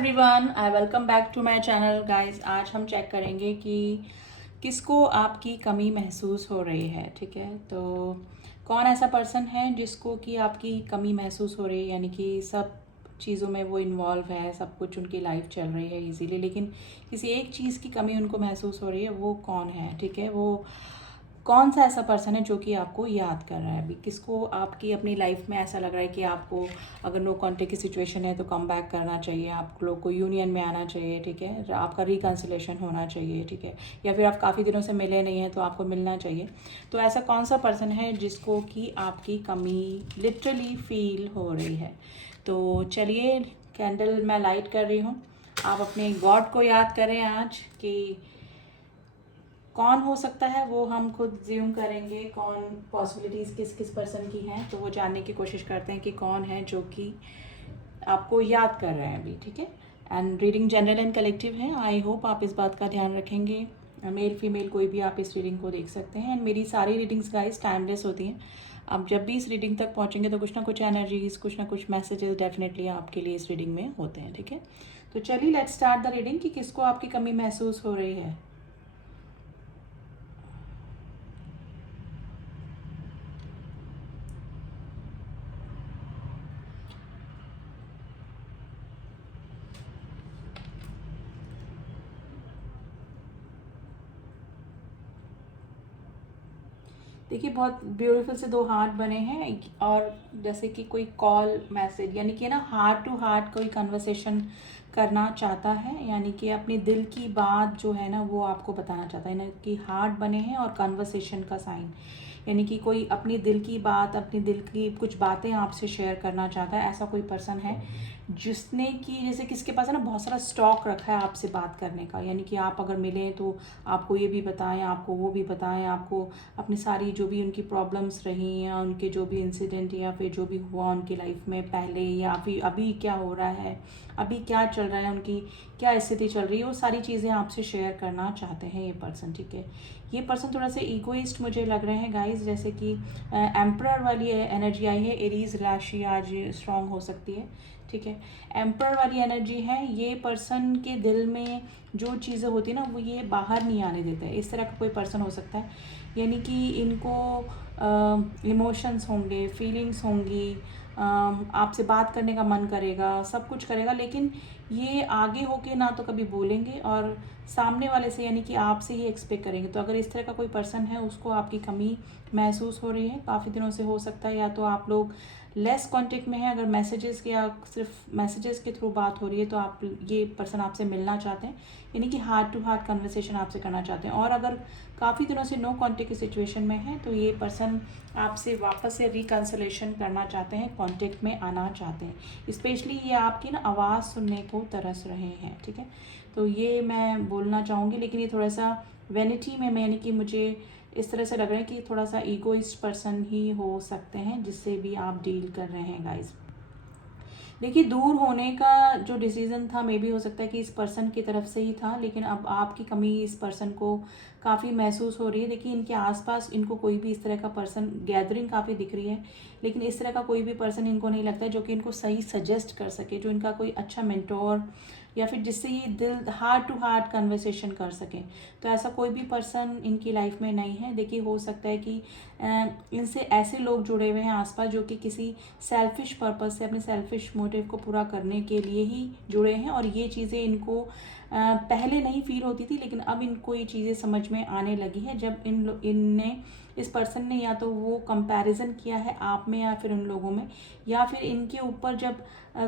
Everyone, I welcome back to my channel guys. आज हम check करेंगे कि किसको आपकी कमी महसूस हो रही है। ठीक है, तो कौन ऐसा पर्सन है जिसको कि आपकी कमी महसूस हो रही है, यानी कि सब चीज़ों में वो इन्वॉल्व है, सब कुछ उनकी लाइफ चल रही है इजीली, लेकिन किसी एक चीज़ की कमी उनको महसूस हो रही है। वो कौन है? ठीक है, वो कौन सा ऐसा पर्सन है जो कि आपको याद कर रहा है अभी? किसको आपकी अपनी लाइफ में ऐसा लग रहा है कि आपको अगर नो कॉन्टेक्ट की सिचुएशन है तो कम बैक करना चाहिए, आप लोग को यूनियन में आना चाहिए। ठीक है, आपका रिकन्सिलेशन होना चाहिए। ठीक है, या फिर आप काफ़ी दिनों से मिले नहीं हैं तो आपको मिलना चाहिए। तो ऐसा कौन सा पर्सन है जिसको कि आपकी कमी लिटरली फील हो रही है? तो चलिए, कैंडल मैं लाइट कर रही हूँ। आप अपने गॉड को याद करें आज कि कौन हो सकता है। वो हम खुद ज्यूम करेंगे कौन पॉसिबिलिटीज़ किस किस पर्सन की हैं, तो वो जानने की कोशिश करते हैं कि कौन है जो कि आपको याद कर रहे हैं अभी। ठीक है, and reading general and collective है। आई होप आप इस बात का ध्यान रखेंगे। मेल फीमेल कोई भी आप इस रीडिंग को देख सकते हैं। एंड मेरी सारी रीडिंग्स गाइस टाइमलेस होती हैं। आप जब भी इस रीडिंग तक पहुंचेंगे तो कुछ ना कुछ एनर्जीज, कुछ ना कुछ मैसेजेस डेफिनेटली आपके लिए इस रीडिंग में होते हैं। ठीक है, तो चलिए लेट्स स्टार्ट द रीडिंग कि किसको आपकी कमी महसूस हो रही है। देखिए, बहुत ब्यूटीफुल से दो हार्ट बने हैं, और जैसे कि कोई कॉल मैसेज, यानी कि ना हार्ट टू हार्ट कोई कन्वर्सेशन करना चाहता है, यानी कि अपने दिल की बात जो है ना वो आपको बताना चाहता है। यानी कि हार्ट बने हैं और कन्वर्सेशन का साइन, यानी कि कोई अपनी दिल की बात, अपनी दिल की कुछ बातें आपसे शेयर करना चाहता है। ऐसा कोई पर्सन है जिसने कि जैसे किसके पास है ना बहुत सारा स्टॉक रखा है आपसे बात करने का, यानी कि आप अगर मिलें तो आपको ये भी बताएं, आपको वो भी बताएं, आपको अपनी सारी जो भी उनकी प्रॉब्लम्स रही या उनके जो भी इंसिडेंट या फिर जो भी हुआ उनकी लाइफ में पहले, या फिर अभी क्या हो रहा है, अभी क्या चल रहा है, उनकी क्या स्थिति चल रही है, वो सारी चीज़ें आपसे शेयर करना चाहते हैं ये पर्सन। ठीक है, ये पर्सन थोड़ा सा ईगोइस्ट मुझे लग रहे हैं गाइस, जैसे कि एम्परर वाली एनर्जी आई है। एरीज राशि आज स्ट्रांग हो सकती है। ठीक है, एम्परर वाली एनर्जी है। ये पर्सन के दिल में जो चीज़ें होती है ना वो ये बाहर नहीं आने देते हैं। इस तरह का कोई पर्सन हो सकता है, यानी कि इनको इमोशंस होंगे, फीलिंग्स होंगी, आपसे बात करने का मन करेगा, सब कुछ करेगा, लेकिन ये आगे होके ना तो कभी बोलेंगे और सामने वाले से यानी कि आपसे ही एक्सपेक्ट करेंगे। तो अगर इस तरह का कोई पर्सन है, उसको आपकी कमी महसूस हो रही है काफ़ी दिनों से, हो सकता है या तो आप लोग लेस कांटेक्ट में है, अगर मैसेजेस या सिर्फ मैसेजेस के थ्रू बात हो रही है तो आप ये पर्सन आपसे मिलना चाहते हैं, यानी कि हार्ट टू हार्ट कन्वर्सेशन आपसे करना चाहते हैं। और अगर काफ़ी दिनों से नो कांटेक्ट की सिचुएशन में है तो ये पर्सन आपसे वापस से रिकन्सिलेशन करना चाहते हैं, कांटेक्ट में आना चाहते हैं। स्पेशली ये आपकी ना आवाज़ सुनने को तरस रहे हैं। ठीक है, तो ये मैं बोलना चाहूँगी, लेकिन ये थोड़ा सा वेनिटी में यानी कि मुझे इस तरह से लग रहा है कि थोड़ा सा ईगोइस्ट पर्सन ही हो सकते हैं जिससे भी आप डील कर रहे हैं गाइस। देखिए, दूर होने का जो डिसीज़न था मे भी हो सकता है कि इस पर्सन की तरफ से ही था, लेकिन अब आपकी कमी इस पर्सन को काफ़ी महसूस हो रही है। देखिए, इनके आसपास इनको कोई भी इस तरह का पर्सन, गैदरिंग काफ़ी दिख रही है, लेकिन इस तरह का कोई भी पर्सन इनको नहीं लगता है जो कि इनको सही सजेस्ट कर सके, जो इनका कोई अच्छा मेंटोर या फिर जिससे ये दिल हार्ट टू हार्ट कन्वर्सेशन कर सकें। तो ऐसा कोई भी पर्सन इनकी लाइफ में नहीं है। देखिए, हो सकता है कि इनसे ऐसे लोग जुड़े हुए हैं आसपास जो कि किसी सेल्फिश पर्पस से, अपने सेल्फिश मोटिव को पूरा करने के लिए ही जुड़े हैं, और ये चीज़ें इनको पहले नहीं फील होती थी, लेकिन अब इनको ये चीज़ें समझ में आने लगी है जब इनने इस पर्सन ने या तो वो कंपैरिजन किया है आप में या फिर उन लोगों में, या फिर इनके ऊपर जब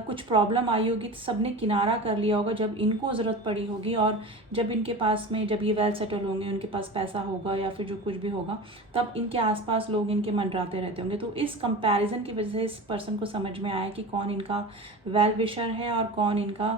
कुछ प्रॉब्लम आई होगी तो सबने किनारा कर लिया होगा जब इनको ज़रूरत पड़ी होगी, और जब इनके पास में, जब ये वेल सेटल होंगे, उनके पास पैसा होगा या फिर जो कुछ भी होगा, तब इनके आसपास लोग इनके मंडराते रहते होंगे। तो इस कंपैरिजन की वजह से इस पर्सन को समझ में आया कि कौन इनका वेल विशर है और कौन इनका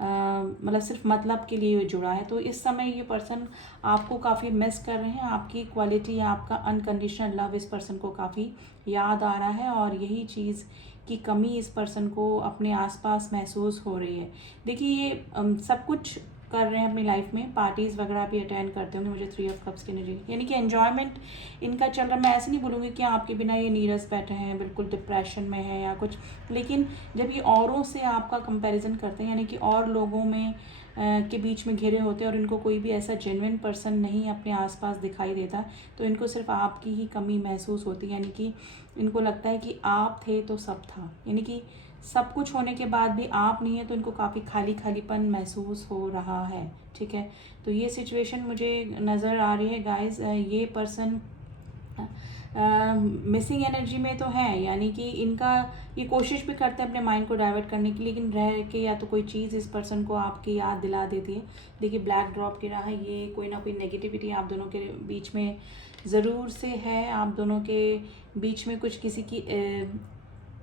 मतलब सिर्फ मतलब के लिए जुड़ा है। तो इस समय ये पर्सन आपको काफ़ी मिस कर रहे हैं, आपकी क्वालिटी, आपका अनकंडीशनल लव इस पर्सन को काफ़ी याद आ रहा है, और यही चीज़ की कमी इस पर्सन को अपने आसपास महसूस हो रही है। देखिए, ये सब कुछ कर रहे हैं अपनी लाइफ में, पार्टीज़ वगैरह भी अटेंड करते होंगे मुझे 3 ऑफ कप्स की एनर्जी, यानी कि एन्जॉयमेंट इनका चल रहा है। मैं ऐसे नहीं बोलूँगी कि आपके बिना ये नीरस बैठे हैं, बिल्कुल डिप्रेशन में है या कुछ, लेकिन जब ये औरों से आपका कंपैरिजन करते हैं, यानी कि और लोगों में के बीच में घिरे होते हैं और इनको कोई भी ऐसा जेन्युइन पर्सन नहीं अपने आसपास दिखाई देता, तो इनको सिर्फ आपकी ही कमी महसूस होती है, यानी कि इनको लगता है कि आप थे तो सब था, यानी कि सब कुछ होने के बाद भी आप नहीं है, तो इनको काफ़ी खाली खालीपन महसूस हो रहा है। ठीक है, तो ये सिचुएशन मुझे नज़र आ रही है गाइस। ये पर्सन मिसिंग एनर्जी में तो है, यानी कि इनका ये कोशिश भी करते हैं अपने माइंड को डाइवर्ट करने की, लेकिन रह के या तो कोई चीज़ इस पर्सन को आपकी याद दिला देती है। देखिए ब्लैक ड्रॉप गिरा है, ये कोई ना कोई नेगेटिविटी आप दोनों के बीच में ज़रूर से है। आप दोनों के बीच में कुछ किसी की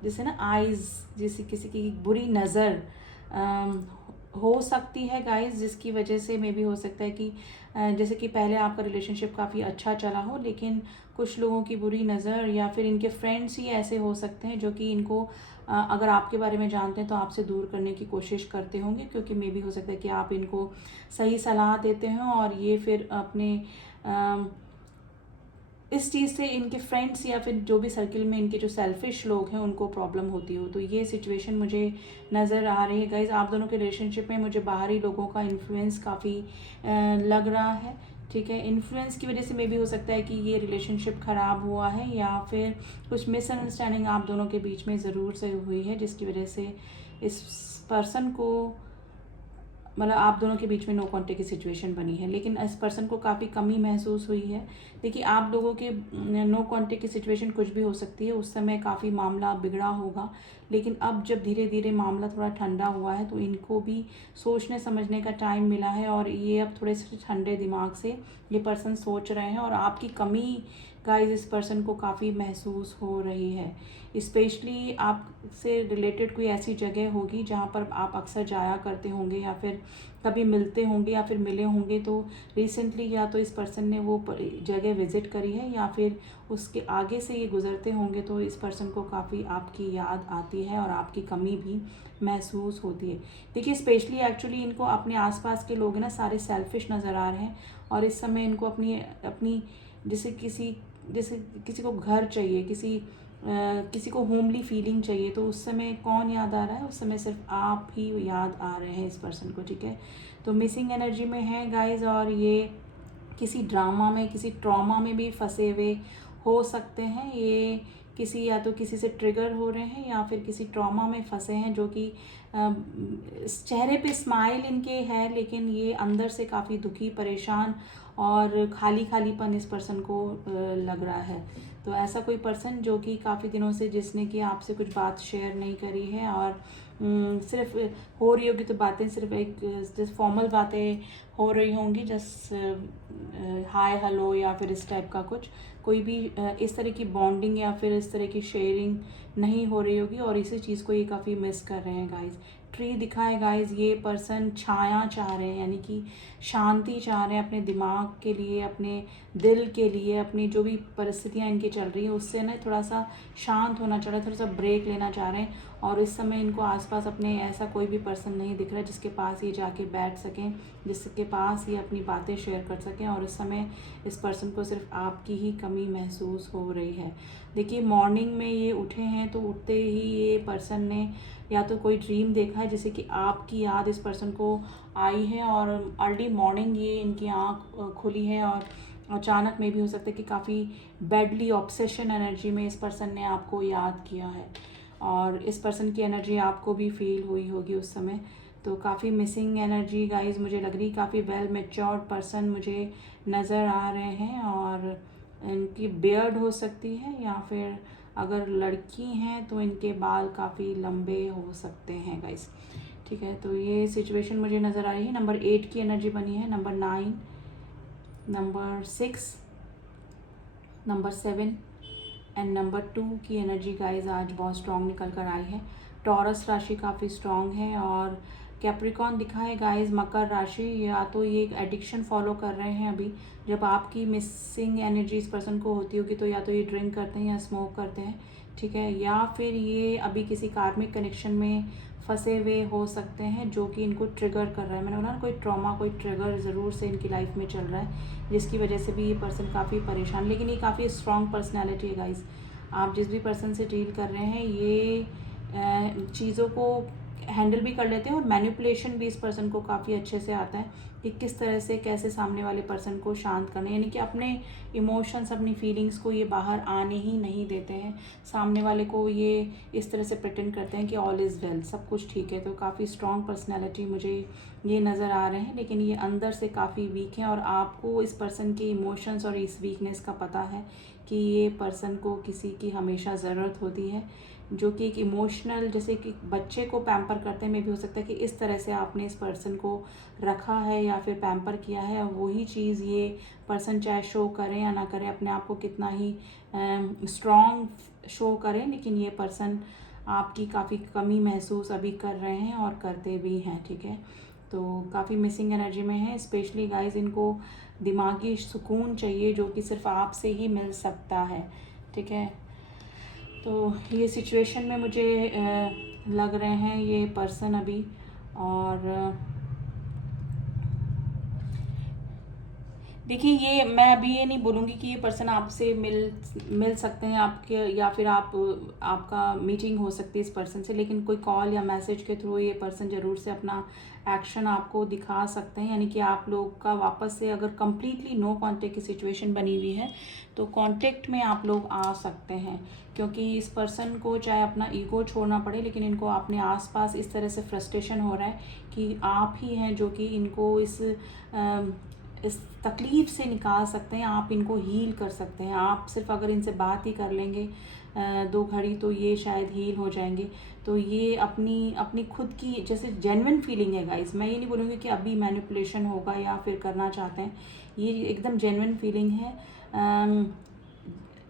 जैसे ना आइज़, जैसे किसी की बुरी नज़र हो सकती है गाइस, जिसकी वजह से मे भी हो सकता है कि जैसे कि पहले आपका रिलेशनशिप काफ़ी अच्छा चला हो, लेकिन कुछ लोगों की बुरी नज़र या फिर इनके फ्रेंड्स ही ऐसे हो सकते हैं जो कि इनको अगर आपके बारे में जानते हैं तो आपसे दूर करने की कोशिश करते होंगे, क्योंकि मे भी हो सकता है कि आप इनको सही सलाह देते हो और ये फिर अपने इस चीज़ से इनके फ्रेंड्स या फिर जो भी सर्किल में इनके जो सेल्फिश लोग हैं उनको प्रॉब्लम होती हो। तो ये सिचुएशन मुझे नज़र आ रही है गाइज। आप दोनों के रिलेशनशिप में मुझे बाहरी लोगों का इन्फ्लुएंस काफ़ी लग रहा है। ठीक है, इन्फ्लुएंस की वजह से मे भी हो सकता है कि ये रिलेशनशिप ख़राब हुआ है या फिर कुछ मिसअंडरस्टैंडिंग आप दोनों के बीच में ज़रूर से हुई है, जिसकी वजह से इस पर्सन को मतलब आप दोनों के बीच में नो कॉन्टेक्ट की सिचुएशन बनी है, लेकिन इस पर्सन को काफ़ी कमी महसूस हुई है। देखिए आप लोगों के नो कॉन्टेक्ट की सिचुएशन कुछ भी हो सकती है, उस समय काफ़ी मामला बिगड़ा होगा, लेकिन अब जब धीरे धीरे मामला थोड़ा ठंडा हुआ है तो इनको भी सोचने समझने का टाइम मिला है और ये अब थोड़े से ठंडे दिमाग से ये पर्सन सोच रहे हैं और आपकी कमी गाइस इस पर्सन को काफ़ी महसूस हो रही है। स्पेशली आपसे रिलेटेड कोई ऐसी जगह होगी जहाँ पर आप अक्सर जाया करते होंगे या फिर कभी मिलते होंगे या फिर मिले होंगे, तो रिसेंटली या तो इस पर्सन ने वो जगह विज़िट करी है या फिर उसके आगे से ये गुज़रते होंगे, तो इस पर्सन को काफ़ी आपकी याद आती है और आपकी कमी भी महसूस होती है। देखिए स्पेशली एक्चुअली इनको अपने आसपास के लोग हैं ना सारे सेल्फिश नज़र आ रहे हैं और इस समय इनको अपनी अपनी जैसे किसी को घर चाहिए, किसी को होमली फीलिंग चाहिए, तो उस समय कौन याद आ रहा है? उस समय सिर्फ आप ही याद आ रहे हैं इस पर्सन को। ठीक है, तो मिसिंग एनर्जी में है गाइज और ये किसी ड्रामा में, किसी ट्रॉमा में भी फंसे हुए हो सकते हैं। ये किसी या तो किसी से ट्रिगर हो रहे हैं या फिर किसी ट्रॉमा में फंसे हैं, जो कि चेहरे पे स्माइल इनके है लेकिन ये अंदर से काफ़ी दुखी, परेशान और खाली खालीपन इस पर्सन को लग रहा है। तो ऐसा कोई पर्सन जो कि काफ़ी दिनों से जिसने कि आपसे कुछ बात शेयर नहीं करी है और सिर्फ हो रही होगी तो बातें सिर्फ एक जैसे फॉर्मल बातें हो रही होंगी, जस्ट हाय हेलो या फिर इस टाइप का कुछ, कोई भी इस तरह की बॉन्डिंग या फिर इस तरह की शेयरिंग नहीं हो रही होगी और इसी चीज़ को ये काफ़ी मिस कर रहे हैं गाइज। ट्री दिखा है गाइज, ये पर्सन छाया चाह रहे हैं, यानी कि शांति चाह रहे हैं अपने दिमाग के लिए, अपने दिल के लिए, अपनी जो भी परिस्थितियाँ इनकी चल रही है उससे ना थोड़ा सा शांत होना चाह रहे हैं, थोड़ा सा ब्रेक लेना चाह रहे हैं और इस समय इनको आसपास अपने ऐसा कोई भी पर्सन नहीं दिख रहा है जिसके पास ये जाके बैठ सकें, जिसके पास ये अपनी बातें शेयर कर सकें और इस समय इस पर्सन को सिर्फ आपकी ही कमी महसूस हो रही है। देखिए मॉर्निंग में ये उठे हैं तो उठते ही ये पर्सन ने या तो कोई ड्रीम देखा है जैसे कि आपकी याद इस पर्सन को आई है और अर्ली मॉर्निंग ये इनकी आँख खुली है और अचानक में भी हो सकता है कि काफ़ी बैडली ऑब्सेशन एनर्जी में इस पर्सन ने आपको याद किया है और इस पर्सन की एनर्जी आपको भी फील हुई होगी उस समय। तो काफ़ी मिसिंग एनर्जी गाइज मुझे लग रही, काफ़ी वेल मैच्योर्ड पर्सन मुझे नज़र आ रहे हैं और इनकी बियर्ड हो सकती है या फिर अगर लड़की हैं तो इनके बाल काफ़ी लंबे हो सकते हैं गाइज। ठीक है, तो ये सिचुएशन मुझे नज़र आ रही है। नंबर 8 की एनर्जी बनी है, number 9, number 6, number 7 and number 2 की एनर्जी गाइज आज बहुत स्ट्रॉन्ग निकल कर आई है। टॉरस राशि काफ़ी स्ट्रॉन्ग है और कैप्रिकॉन दिखा है गाइज, मकर राशि, या तो ये एक एडिक्शन फॉलो कर रहे हैं अभी। जब आपकी मिसिंग एनर्जी इस पर्सन को होती होगी तो या तो ये ड्रिंक करते हैं या स्मोक करते हैं, ठीक है, या फिर ये अभी किसी कार्मिक कनेक्शन में फंसे हुए हो सकते हैं जो कि इनको ट्रिगर कर रहा है। मैंने बोला ना, कोई ट्रॉमा, कोई ट्रिगर ज़रूर से इनकी लाइफ में चल रहा है, जिसकी वजह से भी ये पर्सन काफ़ी परेशान। लेकिन ये काफ़ी स्ट्रॉन्ग पर्सनैलिटी है गाइस। आप जिस भी पर्सन से डील कर रहे हैं ये चीज़ों को हैंडल भी कर लेते हैं और मैनिपुलेशन भी इस पर्सन को काफ़ी अच्छे से आता है कि किस तरह से कैसे सामने वाले पर्सन को शांत करना, यानी कि अपने इमोशंस, अपनी फीलिंग्स को ये बाहर आने ही नहीं देते हैं। सामने वाले को ये इस तरह से प्रिटेंड करते हैं कि ऑल इज़ वेल, सब कुछ ठीक है। तो काफ़ी स्ट्रॉन्ग पर्सनैलिटी मुझे ये नज़र आ रहे हैं, लेकिन ये अंदर से काफ़ी वीक हैं और आपको इस पर्सन के इमोशंस और इस वीकनेस का पता है कि ये पर्सन को किसी की हमेशा ज़रूरत होती है, जो कि एक इमोशनल, जैसे कि बच्चे को पैम्पर करते हैं, में भी हो सकता है कि इस तरह से आपने इस पर्सन को रखा है या फिर पैम्पर किया है। और वही चीज़ ये पर्सन चाहे शो करें या ना करें, अपने आप को कितना ही स्ट्रॉन्ग शो करें, लेकिन ये पर्सन आपकी काफ़ी कमी महसूस अभी कर रहे हैं और करते भी हैं, ठीक है। तो काफ़ी मिसिंग एनर्जी में है। स्पेशली गाइस, इनको दिमागी सुकून चाहिए जो कि सिर्फ आपसे ही मिल सकता है, ठीक है। तो ये सिचुएशन में मुझे लग रहे हैं ये पर्सन अभी। और देखिए, ये मैं अभी ये नहीं बोलूँगी कि ये पर्सन आपसे मिल सकते हैं आपके, या फिर आपका मीटिंग हो सकती है इस पर्सन से, लेकिन कोई कॉल या मैसेज के थ्रू ये पर्सन ज़रूर से अपना एक्शन आपको दिखा सकते हैं। यानी कि आप लोग का वापस से अगर कम्प्लीटली नो कांटेक्ट की सिचुएशन बनी हुई है तो कांटेक्ट में आप लोग आ सकते हैं, क्योंकि इस पर्सन को चाहे अपना ईगो छोड़ना पड़े, लेकिन इनको अपने आसपास इस तरह से फ्रस्ट्रेशन हो रहा है कि आप ही हैं जो कि इनको इस तकलीफ़ से निकाल सकते हैं, आप इनको हील कर सकते हैं। आप सिर्फ अगर इनसे बात ही कर लेंगे 2 घड़ी तो ये शायद हील हो जाएंगे। तो ये अपनी खुद की जैसे जेन्युइन फीलिंग है गाइस। मैं ये नहीं बोलूँगी कि अभी मैनिपुलेशन होगा या फिर करना चाहते हैं, ये एकदम जेन्युइन फीलिंग है।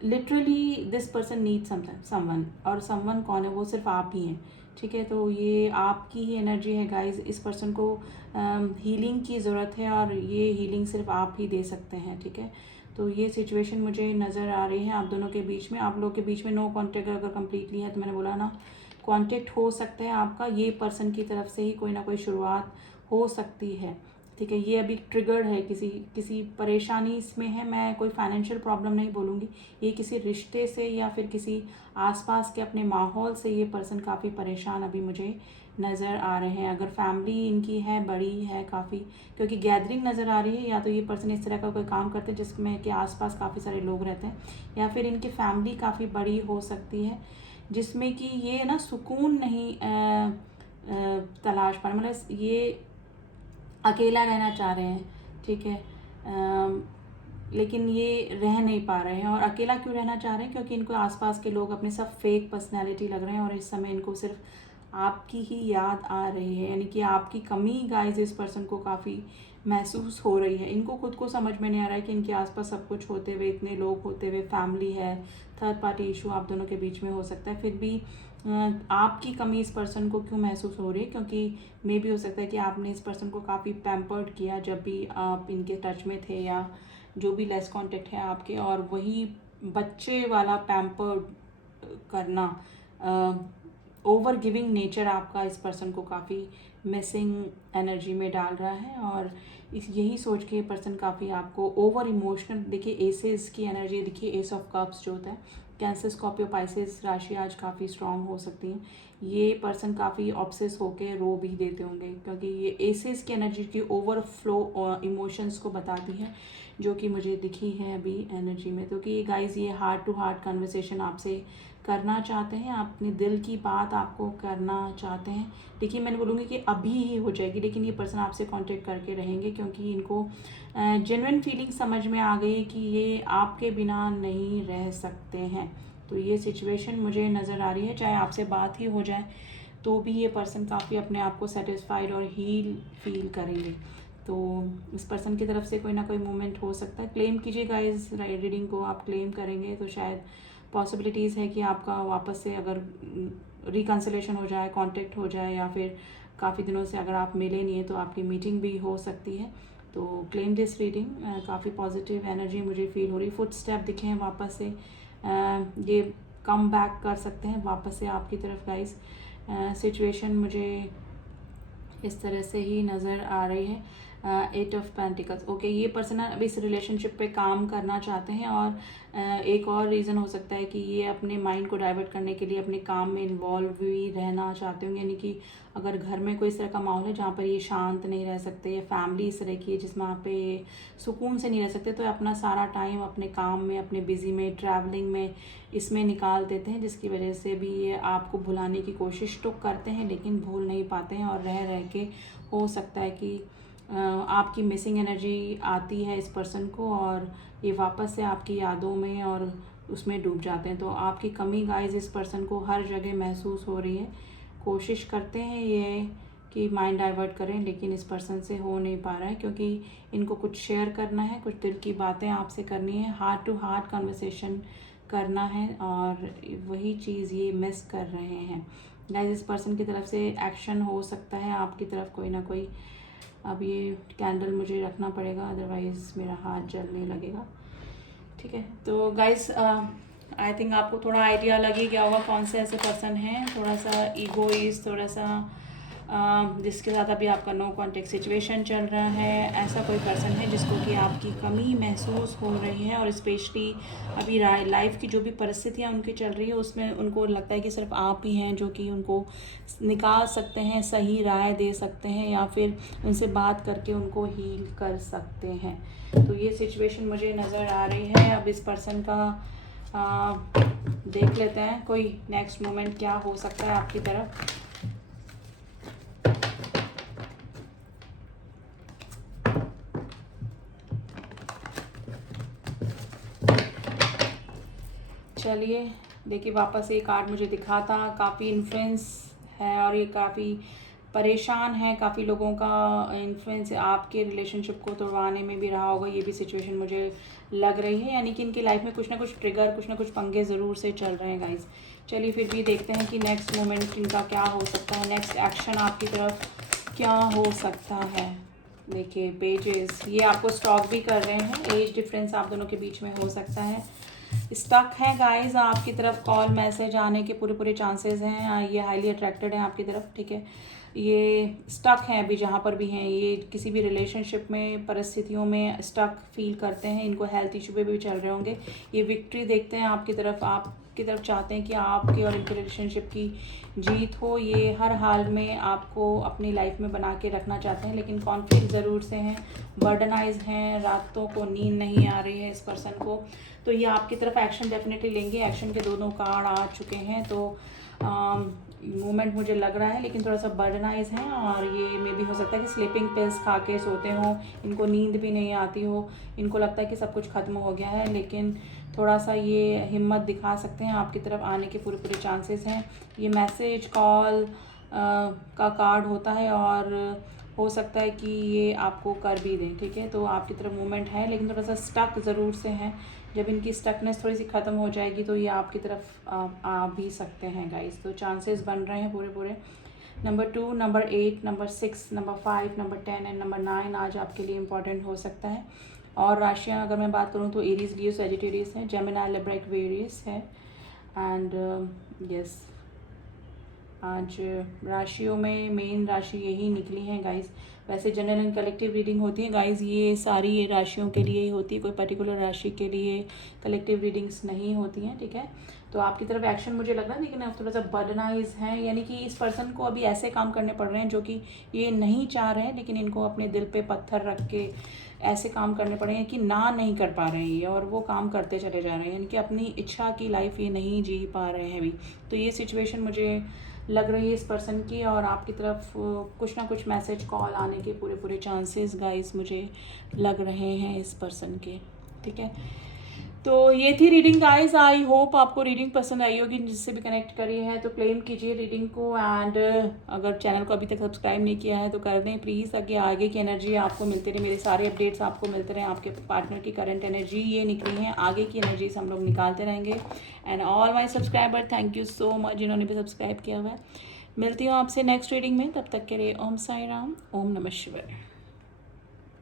Literally this person need someone, और समवन कौन है? वो सिर्फ आप ही हैं, ठीक है। तो ये आपकी ही एनर्जी है गाइस। इस पर्सन को हीलिंग की ज़रूरत है और ये हीलिंग सिर्फ आप ही दे सकते हैं, ठीक है। तो ये सिचुएशन मुझे नज़र आ रही है आप दोनों के बीच में। आप लोग के बीच में नो कांटेक्ट अगर कम्प्लीटली है तो मैंने बोला ना, कांटेक्ट हो सकता है आपका, ये पर्सन की तरफ से ही कोई ना कोई शुरुआत हो सकती है, ठीक है। ये अभी ट्रिगर्ड है, किसी परेशानी इसमें है। मैं कोई फाइनेंशियल प्रॉब्लम नहीं बोलूँगी, ये किसी रिश्ते से या फिर किसी आसपास के अपने माहौल से ये पर्सन काफ़ी परेशान अभी मुझे नज़र आ रहे हैं। अगर फैमिली इनकी है, बड़ी है काफ़ी, क्योंकि गैदरिंग नज़र आ रही है, या तो ये पर्सन इस तरह का कोई काम करते हैं जिसमें के आसपास काफ़ी सारे लोग रहते हैं, या फिर इनकी फैमिली काफ़ी बड़ी हो सकती है जिसमें कि ये ना सुकून नहीं तलाश पा रहे, मतलब ये अकेला रहना चाह रहे हैं, ठीक है। लेकिन ये रह नहीं पा रहे हैं। और अकेला क्यों रहना चाह रहे हैं? क्योंकि इनको आसपास के लोग अपने सब फेक पर्सनैलिटी लग रहे हैं और इस समय इनको सिर्फ आपकी ही याद आ रही है, यानी कि आपकी कमी गाइस इस पर्सन को काफ़ी महसूस हो रही है। इनको खुद को समझ में नहीं आ रहा है कि इनके आसपास सब कुछ होते हुए, इतने लोग होते हुए, फैमिली है, थर्ड पार्टी इशू आप दोनों के बीच में हो सकता है, फिर भी आपकी कमी इस पर्सन को क्यों महसूस हो रही है? क्योंकि मे भी हो सकता है कि आपने इस पर्सन को काफ़ी पैम्पर्ड किया जब भी आप इनके टच में थे, या जो भी लेस कांटेक्ट है आपके, और वही बच्चे वाला पैम्पर्ड करना, ओवर गिविंग नेचर आपका इस पर्सन को काफ़ी मिसिंग एनर्जी में डाल रहा है। और यही सोच के ये पर्सन काफ़ी आपको ओवर इमोशनल, देखिए एसेस की एनर्जी, देखिए एस ऑफ कप्स जो होता है, कैंसर, स्कॉर्पियो, पाइसेस राशि आज काफ़ी स्ट्रांग हो सकती है। ये पर्सन काफ़ी ऑब्सेस होके रो भी देते होंगे, क्योंकि ये एसेस की एनर्जी की ओवरफ्लो इमोशंस को बताती है, जो कि मुझे दिखी है अभी एनर्जी में। तो कि गाइस, ये हार्ट टू हार्ट कन्वर्सेशन आपसे करना चाहते हैं, अपने दिल की बात आपको करना चाहते हैं। देखिए, मैंने बोलूँगी कि अभी ही हो जाएगी, लेकिन ये पर्सन आपसे कांटेक्ट करके रहेंगे, क्योंकि इनको जेन्युइन फीलिंग समझ में आ गई कि ये आपके बिना नहीं रह सकते हैं। तो ये सिचुएशन मुझे नज़र आ रही है, चाहे आपसे बात ही हो जाए तो भी ये पर्सन काफ़ी अपने आप को सेटिस्फाइड और हील फील करेंगे। तो इस पर्सन की तरफ से कोई ना कोई मूवमेंट हो सकता है। क्लेम कीजिएगा इस रीडिंग को, आप क्लेम करेंगे तो शायद पॉसिबिलिटीज़ है कि आपका वापस से अगर रिकन्सिलेशन हो जाए, कांटेक्ट हो जाए, या फिर काफ़ी दिनों से अगर आप मिले नहीं है तो आपकी मीटिंग भी हो सकती है। तो क्लेम दिस रीडिंग, काफ़ी पॉजिटिव एनर्जी मुझे फील हो रही। फुट स्टेप दिखे हैं वापस से, ये कम बैक कर सकते हैं वापस से आपकी तरफ गाइस। सिचुएशन मुझे इस तरह से ही नज़र आ रही है। 8 ऑफ पेंटिकल्स। ओके, ये पर्सन अभी इस रिलेशनशिप पे काम करना चाहते हैं और एक और रीज़न हो सकता है कि ये अपने माइंड को डाइवर्ट करने के लिए अपने काम में इन्वॉल्व भी रहना चाहते होंगे। यानी कि अगर घर में कोई इस तरह का माहौल है जहाँ पर ये शांत नहीं रह सकते, या फैमिली इस तरह की है जिसमें वहाँ पे सुकून से नहीं रह सकते, तो अपना सारा टाइम अपने काम में, अपने बिज़ी में, ट्रैवलिंग में, इसमें निकाल देते हैं, जिसकी वजह से भी ये आपको भुलाने की कोशिश तो करते हैं लेकिन भूल नहीं पाते हैं। और रह रह के हो सकता है कि आपकी मिसिंग एनर्जी आती है इस पर्सन को और ये वापस से आपकी यादों में और उसमें डूब जाते हैं। तो आपकी कमी गाइस इस पर्सन को हर जगह महसूस हो रही है। कोशिश करते हैं ये कि माइंड डाइवर्ट करें, लेकिन इस पर्सन से हो नहीं पा रहा है क्योंकि इनको कुछ शेयर करना है, कुछ दिल की बातें आपसे करनी है, हार्ट टू हार्ट कन्वर्सेशन करना है, और वही चीज़ ये मिस कर रहे हैं गाइस। इस पर्सन की तरफ से एक्शन हो सकता है आपकी तरफ कोई ना कोई। अब ये कैंडल मुझे रखना पड़ेगा, अदरवाइज़ मेरा हाथ जलने लगेगा। ठीक है, तो गाइस आई थिंक आपको थोड़ा आइडिया लग ही गया होगा कौन से ऐसे पर्सन हैं। थोड़ा सा ईगोइस्ट, थोड़ा सा जिसके साथ अभी आपका नो कॉन्टेक्ट सिचुएशन चल रहा है, ऐसा कोई पर्सन है जिसको कि आपकी कमी महसूस हो रही है। और स्पेशली अभी लाइफ की जो भी परिस्थितियाँ उनकी चल रही है उसमें उनको लगता है कि सिर्फ आप ही हैं जो कि उनको निकाल सकते हैं, सही राय दे सकते हैं, या फिर उनसे बात करके उनको हील कर सकते हैं। तो ये सिचुएशन मुझे नज़र आ रही है। अब इस पर्सन का देख लेते हैं कोई नेक्स्ट मोमेंट क्या हो सकता है आपकी तरफ। चलिए देखिए, वापस ये कार्ड मुझे दिखा था, काफ़ी इन्फ्लुएंस है और ये काफ़ी परेशान है, काफ़ी लोगों का इन्फ्लुएंस आपके रिलेशनशिप को तोड़वाने में भी रहा होगा, ये भी सिचुएशन मुझे लग रही है। यानी कि इनकी लाइफ में कुछ ना कुछ ट्रिगर, कुछ ना कुछ पंगे ज़रूर से चल रहे हैं गाइस। चलिए फिर भी देखते हैं कि नेक्स्ट मोमेंट इनका क्या हो सकता है, नेक्स्ट एक्शन आपकी तरफ क्या हो सकता है। देखिए पेजेस, ये आपको स्टॉक भी कर रहे हैं, एज डिफरेंस आप दोनों के बीच में हो सकता है। स्टक है गाइस, आपकी तरफ कॉल मैसेज आने के पूरे पूरे चांसेस हैं, ये हाईली अट्रैक्टेड है आपकी तरफ। ठीक है, ये स्टक हैं अभी जहाँ पर भी हैं, ये किसी भी रिलेशनशिप में, परिस्थितियों में स्टक फील करते हैं। इनको हेल्थ इशू पे भी चल रहे होंगे। ये विक्ट्री देखते हैं आपकी तरफ चाहते हैं कि आपके और इनके रिलेशनशिप की जीत हो। ये हर हाल में आपको अपनी लाइफ में बना के रखना चाहते हैं, लेकिन कॉन्फ्लिक्ट ज़रूर से हैं, बर्डनाइज हैं, रातों को नींद नहीं आ रही है इस पर्सन को। तो ये आपकी तरफ एक्शन डेफिनेटली लेंगे। एक्शन के दोनों कार्ड आ चुके हैं, तो मूवमेंट मुझे लग रहा है, लेकिन थोड़ा सा बर्डनाइज हैं। और ये मे भी हो सकता है कि स्लीपिंग पिल्स खा के सोते हों, इनको नींद भी नहीं आती हो, इनको लगता है कि सब कुछ ख़त्म हो गया है, लेकिन थोड़ा सा ये हिम्मत दिखा सकते हैं, आपकी तरफ आने के पूरे पूरे चांसेस हैं। ये मैसेज कॉल का कार्ड होता है और हो सकता है कि ये आपको कर भी दें। ठीक है, तो आपकी तरफ मूवमेंट है, लेकिन थोड़ा सा स्टक ज़रूर से हैं। जब इनकी स्टकनेस थोड़ी सी ख़त्म हो जाएगी तो ये आपकी तरफ आ भी सकते हैं गाइस। तो चांसेस बन रहे हैं पूरे पूरे। Number 2, number 8, number 6, number 5, number 10 and number 9 आज आपके लिए इंपॉर्टेंट हो सकता है। और राशियाँ अगर मैं बात करूँ तो एरीज, लियो, सजिटेरियस है, जेमिनी, लिब्रा, एक्वेरियस है। एंड यस, आज राशियों में मेन राशि यही निकली है गाइस। वैसे जनरल एंड कलेक्टिव रीडिंग होती है गाइस, ये सारी ये राशियों के लिए ही होती है, कोई पर्टिकुलर राशि के लिए कलेक्टिव रीडिंग्स नहीं होती हैं। ठीक है, तो आपकी तरफ एक्शन मुझे लग रहा है, लेकिन आप थोड़ा सा बर्डनाइज हैं। यानी कि इस पर्सन को अभी ऐसे काम करने पड़ रहे हैं जो कि ये नहीं चाह रहे हैं, लेकिन इनको अपने दिल पे पत्थर रख के ऐसे काम करने पड़े हैं कि ना नहीं कर पा रहे हैं, और वो काम करते चले जा रहे हैं। यानी कि अपनी इच्छा की लाइफ ये नहीं जी पा रहे हैं अभी। तो ये सिचुएशन मुझे लग रही है इस पर्सन की, और आपकी तरफ कुछ ना कुछ मैसेज कॉल आने के पूरे पूरे चांसेस गाइस मुझे लग रहे हैं इस पर्सन के। ठीक है, तो ये थी रीडिंग गाइस। आई होप आपको रीडिंग पसंद आई होगी, जिससे भी कनेक्ट करी है तो क्लेम कीजिए रीडिंग को। एंड अगर चैनल को अभी तक सब्सक्राइब नहीं किया है तो कर दें प्लीज़, ताकि आगे की एनर्जी आपको मिलती रहे, मेरे सारे अपडेट्स आपको मिलते रहें। आपके पार्टनर की करंट एनर्जी ये निकली है, आगे की एनर्जीज हम लोग निकालते रहेंगे। And all my subscriber, thank you so much जिन्होंने भी सब्सक्राइब किया हुआ है। मिलती हूँ आपसे नेक्स्ट रीडिंग में, तब तक के लिए ओम साई राम, ओम नमः शिवाय।